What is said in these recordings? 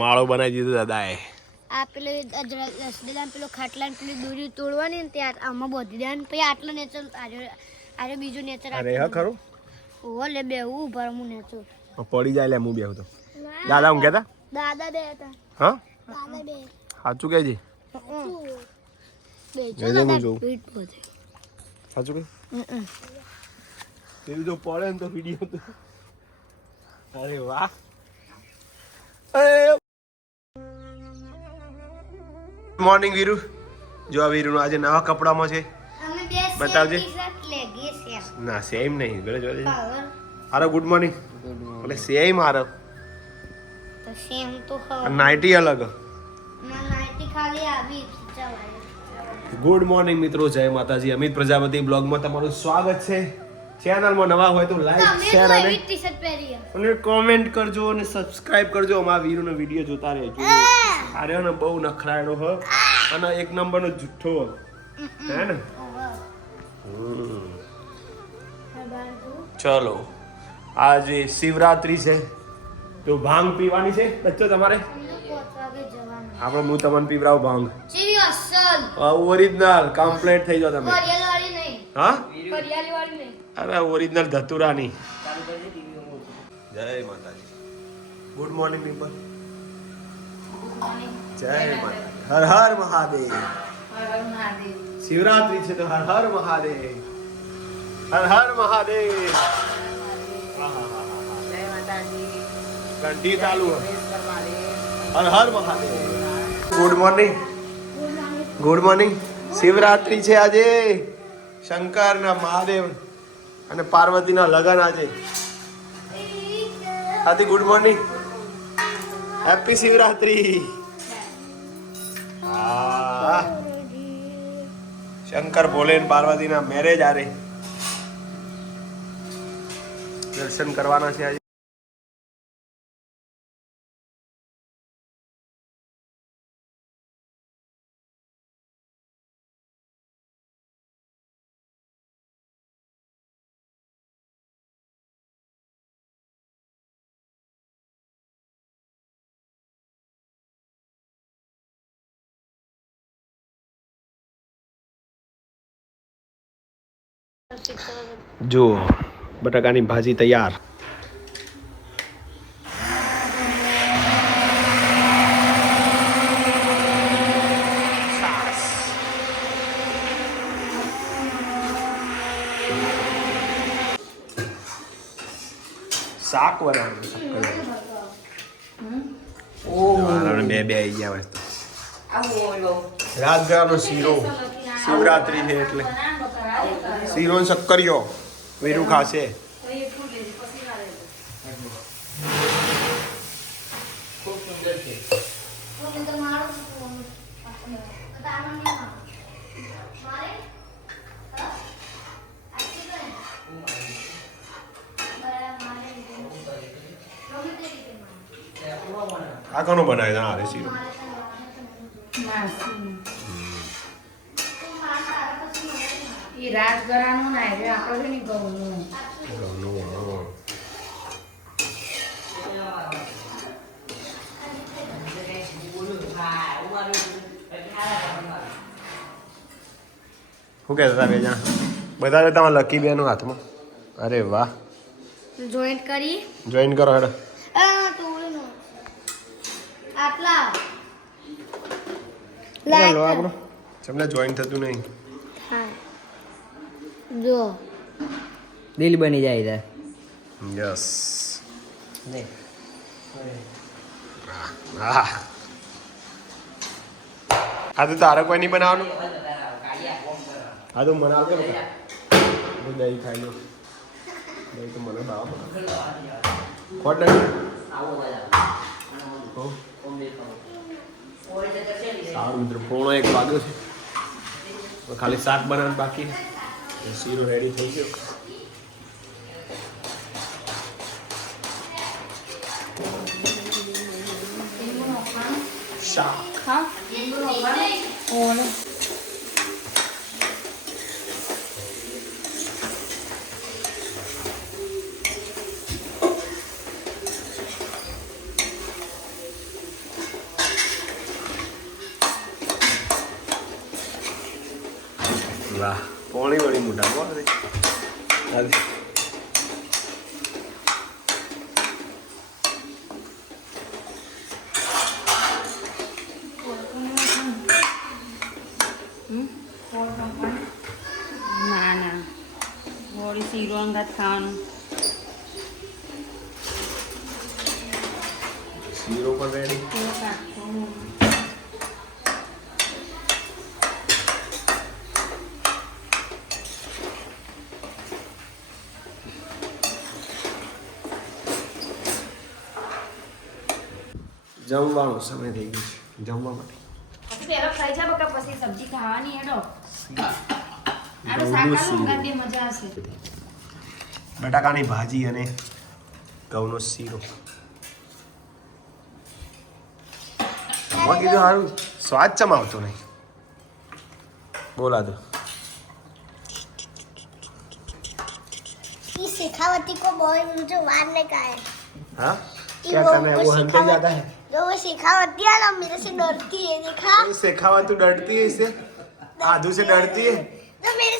માળો બનાવી દીધો દાદાએ. આ પેલો દસદેદાન પેલો ખાટલા ને પેલી દોરી તોડવાની ને ત્યાં આમાં બોધી દેવાની. પછી આટલો નેચર આજે આરે બીજું નેચર અરે હા ખરું? ઓ લે બે ઊભા હું નેચર પડી જાય લે હું બેહું તો. દાદા હું કહેતા? દાદા બે હતા. હા? દાદા બે. સાચું કહેજે. હું સાચું કહે? પડે ને તો વીડિયો તો. અરે વાહ. મોર્નિંગ વીરુ જો આ વીરુનો આજે નવા કપડામાં છે. બતાવજે. ના સેમ નહીં. જોડે પાવર હારો ગુડ મોર્નિંગ એટલે સેમ હારો. સેમ તો ખબર નાઇટી અલગ. નાઈટી ખાલી આવી ગુડ મોર્નિંગ મિત્રો. જય માતાજી. અમિત પ્રજાપતિ બ્લોગમાં તમારું સ્વાગત છે. ચેનલમાં નવા હોય તો લાઈક શેર અને કોમેન્ટ કરજો અને સબસ્ક્રાઇબ કરજો. અમારા વીરુનો વીડિયો જોતા રહેજો આર્યો ને બહુ નખરાયડો હ. અને એક નંબરનો જુઠ્ઠો હ. હે ને? ચલો. આજે શિવરાત્રી છે. તો ભાંગ પીવાની છે બચ્ચો તમારે? આપણે હું તમને પીવડાવું ભાંગ. જેવી ઓરિજિનલ કમ્પ્લીટ થઈ જાઓ તમે. હા? અરે ઓરિજિનલ ધતુરાની. જય માતાજી. ગુડ મોર્નિંગ પીપલ જય માતા હર હર મહાદેવ. શિવરાત્રી છે તો હર હર મહાદેવ. હર હર મહાદેવ. ઘંટી ચાલુ હર હર Mahadev. Good morning good morning Shivratri છે આજે. શંકર ના મહાદેવ. અને પાર્વતીના લગન આજે. હાથી good morning happy Shivratri. Shankar Bhole પાર્વતીના marriage આરે દર્શન કરવાના છે આજે. જુઓ બટાકાની ભાજી તૈયાર. શાક બનાવવાનું બે બે આવી ગયા વસ્તુ રાજગરાનો શીરો. શિવરાત્રી છે એટલે. શીરો શક્કરિયો વીરું ખાશે. આ કોનો બનાવ્યો આરે શીરો. ઈ રાજગરાનું ના એટલે આપણે નહીં ઘઉંનું. ઘઉંનું, શું કહેતા હતા બે જણા? બધા તમારા લકી બેનો હાથમાં? અરે વાહ. જોઈન્ટ કરી? જોઈન કરો હેડો. આટલા. આપણો. તમને જોઈન થતું નહીં. જો. દિલ બની જાય છે. યસ. આ તો તારે કોઈ નહીં બનાવવાનું? આ તો મને આવતો હું દહીં ખાઈ લો દહીં તો મને ભાવ. ખોટ નથી? સારું મિત્રો પોણો એક વાગ્યો છે. ખાલી શાક બનાવવાનું બાકી છે. શીરો રેડી થઈ ગયો શાક હા ઓલે વાહ પોણી વળી મોટા બહુ અરે અરે ના ના અંગાત ખાવાનું શીરો પણ રેડી જમવાનો સમય થઈ ગયો છે. જમવા માટે. પછી પહેલો ખાઈ જા બકા પછી સબ્જી ખાવાની હેડો. આ તો સાકાનું. મજા હશે બટાકાની ભાજી અને ઘઉંનો શીરો મેં કીધું સારું સ્વાદ ચમ આવતો નહીં બોલા તો ये शेखावती को बहुत मुझे मार नहीं का है हाँ ये क्या वो- करना है वो वो हंटर शेखावत- जाता है जो वो शेखावती है ना मेरे से डरती है देखा ये शेखावत तू डरती है इससे आधू से डरती है जो मेरे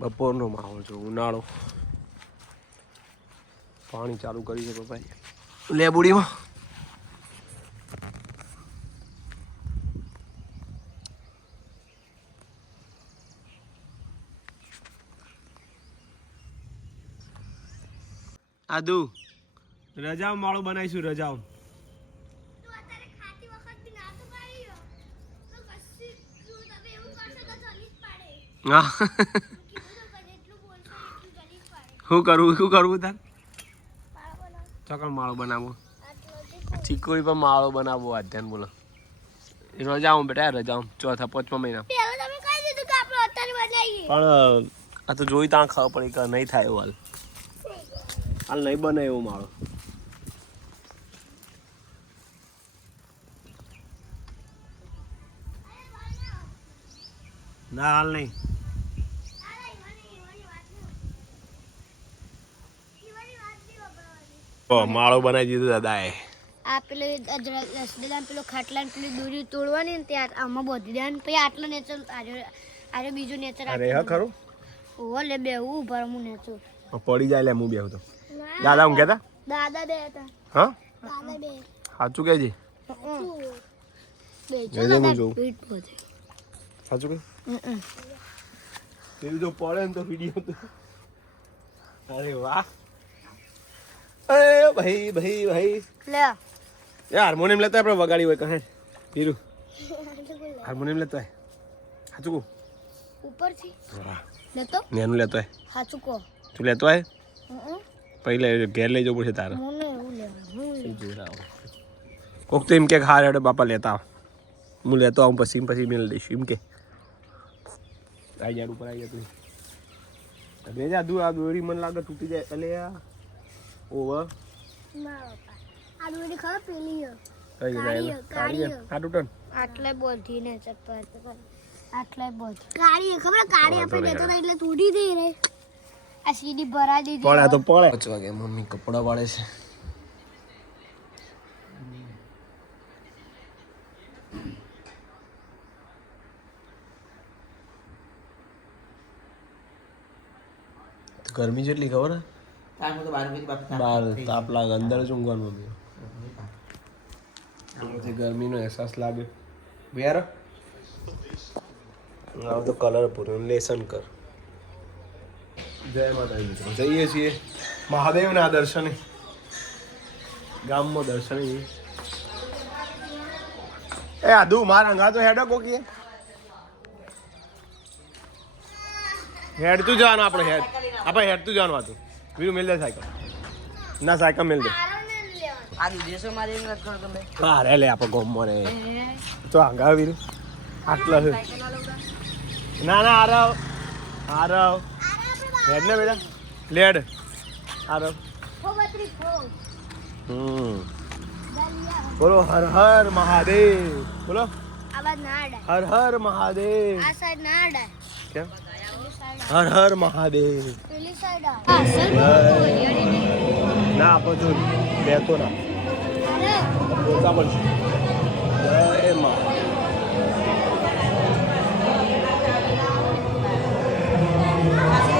બપોરનો માહોલ છે ઉનાળો. પાણી ચાલુ કરી છે પપ્પાએ લેબુડીમાં આદુ રજાઓ માળો બનાવીશું રજાઓ તું અત્યારે ખાતી વખત બી ના તો પાડી. હો. શું કરવું? શું કરવું તાર? ચોકડ માળો બનાવો. ચીકુડી પર માળો બનાવો આધ્યાન બોલો. રજાઓ બેટા રજાઓ ચોથા પાંચમા મહિના. પણ આ તો જોઈ ત્યાં ખબર પડી કે નહીં થાય એવું હાલ. હાલ નહીં બને એવું માળો. ના હાલ નહીં. માળો બનાવી દીધો દાદાએ. આ પેલો રસદેદાન પેલો ખાટલા ને પેલી દોરી તોડવાની ને ત્યાં આમાં બોધી દેવાની. પછી આટલો નેચર આજે આરે બીજું નેચર અરે હા ખરું. ઓ લે બે હું ઊભા હું નેચર પડી જાય લે હું બેહું તો. દાદા હું કહેતા? દાદા બે હતા. હા? દાદા બે. સાચું કહેજે સાચું કહે? તો પડે ને તો વીડિયો તો. અરે વાહ. અરે ભાઈ ભાઈ ભાઈ. લે. એ હાર્મોનિયમ લેતા આપણે વગાડી હોય કહે પીરું હાર્મોનિયમ લેતો હોય સાચું કહું? ઉપરથી. લેતો? નેનું લેતો હોય સાચું કહો. તું લેતો હોય પહેલે ઘેર લઈ જવું પડશે તારે. કોક તો એમ કે હાર હેડે બાપા લેતા આવ. હું લેતો આવું પછી પછી મેળ દઈશ. એમ કે. આઈ યાર ઉપર આવી જા તું. બે જા દુ આ દોરી મને લાગે તૂટી જાય. એટલે ઓવર મારા પપ્પા આ ખબર પેલી કઈ. આ આટલે બોધી ને ચપ્પલ આટલે બોધી કાળી ખબર કાળી આપણે લેતો એટલે તૂટી ગઈ રે આ સીડી ભરા દીધી પડે તો પડે પાંચ વાગે મમ્મી કપડા વાળે છે ગરમી જેટલી ખબર હે તાપ લાગે અંદર જ ઊંઘવાનું હતું પછી ગરમીનો અહેસાસ લાગે. વેર આવ તો કલર પૂરો. લેસન કર. જય માતાજી મિત્રો. જઈએ છીએ મહાદેવના દર્શને. ગામમાં દર્શન એ. આદુ મારા અંગા તો હેડો કોકીએ. હેડતું જવાનું આપણે હેડ. આપણે હેડતું જવાનું હતું. વીરું મેલ દે સાયકલ. ના સાયકલ મેલ દે. હા રે લે આપણે ગોમમાં રે. તો આગા વીરુ. આટલા છે. ના ના આરવ. આરવ. લેડ ને બેટા. લેડ. આરવ. હમ. બોલો હર હર મહાદેવ. બોલો. આ હર હર મહાદેવ. આ સાઈડ ના કેમ? હર હર મહાદેવ. ના આપો તો બેતો ના. પોતા મળશે. જય મા. કીધી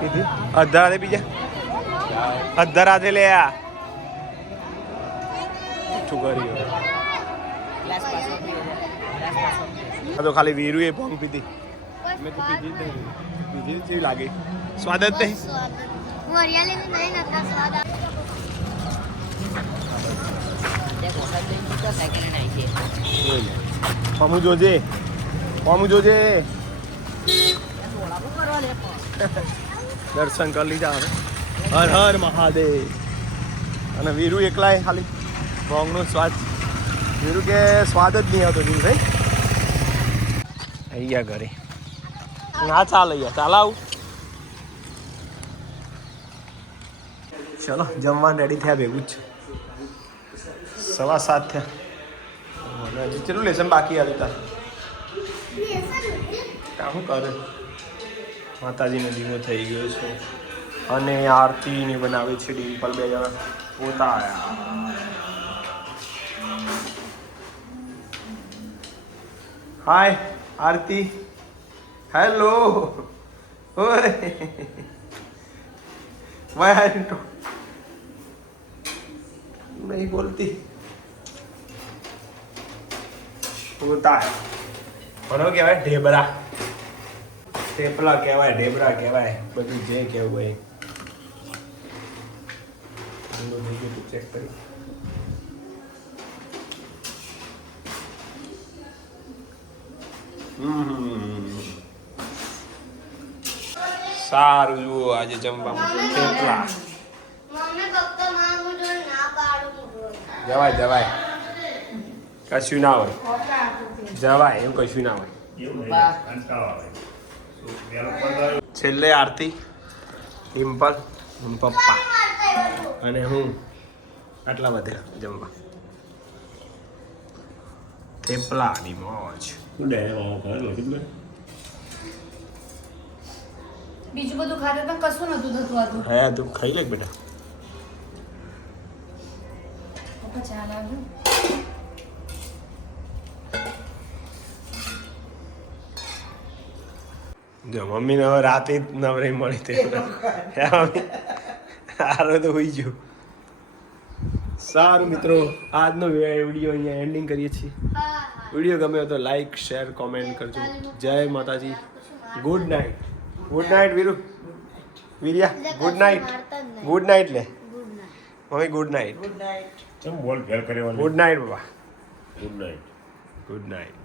અધા રાતે બીજા અધા રાતે લે આ. શું કર્યું આ તો ખાલી વીરુ એ ભંગ પીધી. મેં તો પીધી પીધી જેવી લાગે. સ્વાદ જ નહીં. પામું જોજે. પામું જોજે. દર્શન કરી લીધા હવે. હર હર મહાદેવ. અને વીરુ એકલાય ખાલી ભોંગનો સ્વાદ. વીરુ કે સ્વાદ જ નહીં આવતો વીરુ ભાઈ. અહીંયા ઘરે. ના ચાલ અહીંયા ચાલ આવું ચલો જમવા રેડી થયા ભેગું જ સવા સાત થયા. કેટલું લેસન બાકી આવ્યું તાર? શું કરે? માતાજીનો દીવો થઈ ગયો છે. અને આરતી ને બનાવે છે ડિમ્પલ બે જણા. પોતા આવ્યા હાય આરતી. હેલો. ઓય વાય નહીં બોલતી. પોતા ભણો કહેવાય ઢેબરા. થેપલા કહેવાય, ઢેબરા કહેવાય, બધું જે કહેવું હોય. ચેક કરી સારું જુઓ, આજે જમવામાં થેપલા. જવાય જવાય. કશું ના હોય. જવાય, એમ કશું ના હોય. છેલ્લે આરતી ડિમ્પલ પપ્પા અને હું આટલા બધા જમવા. થેપલાની મોજ. બીજું બધું ખાતા પણ કશું નતું થતું હતું હા તું ખાઈ લે બેટા? પપ્પા ચા જો મમ્મીને હવે રાતે જ નવરી મળી તે સારું તો હોઈ ગયો. સારું મિત્રો આજનો વીડિયો અહીંયા એન્ડિંગ કરીએ છીએ. વીડિયો ગમ્યો તો લાઈક શેર કોમેન્ટ કરજો. જય માતાજી. Good night good night Veeru વીરિયા good night good night લે. મમ્મી ગુડ નાઇટ ચમ બોલ ફેર ગુડ નાઇટ બાબા. Good night good night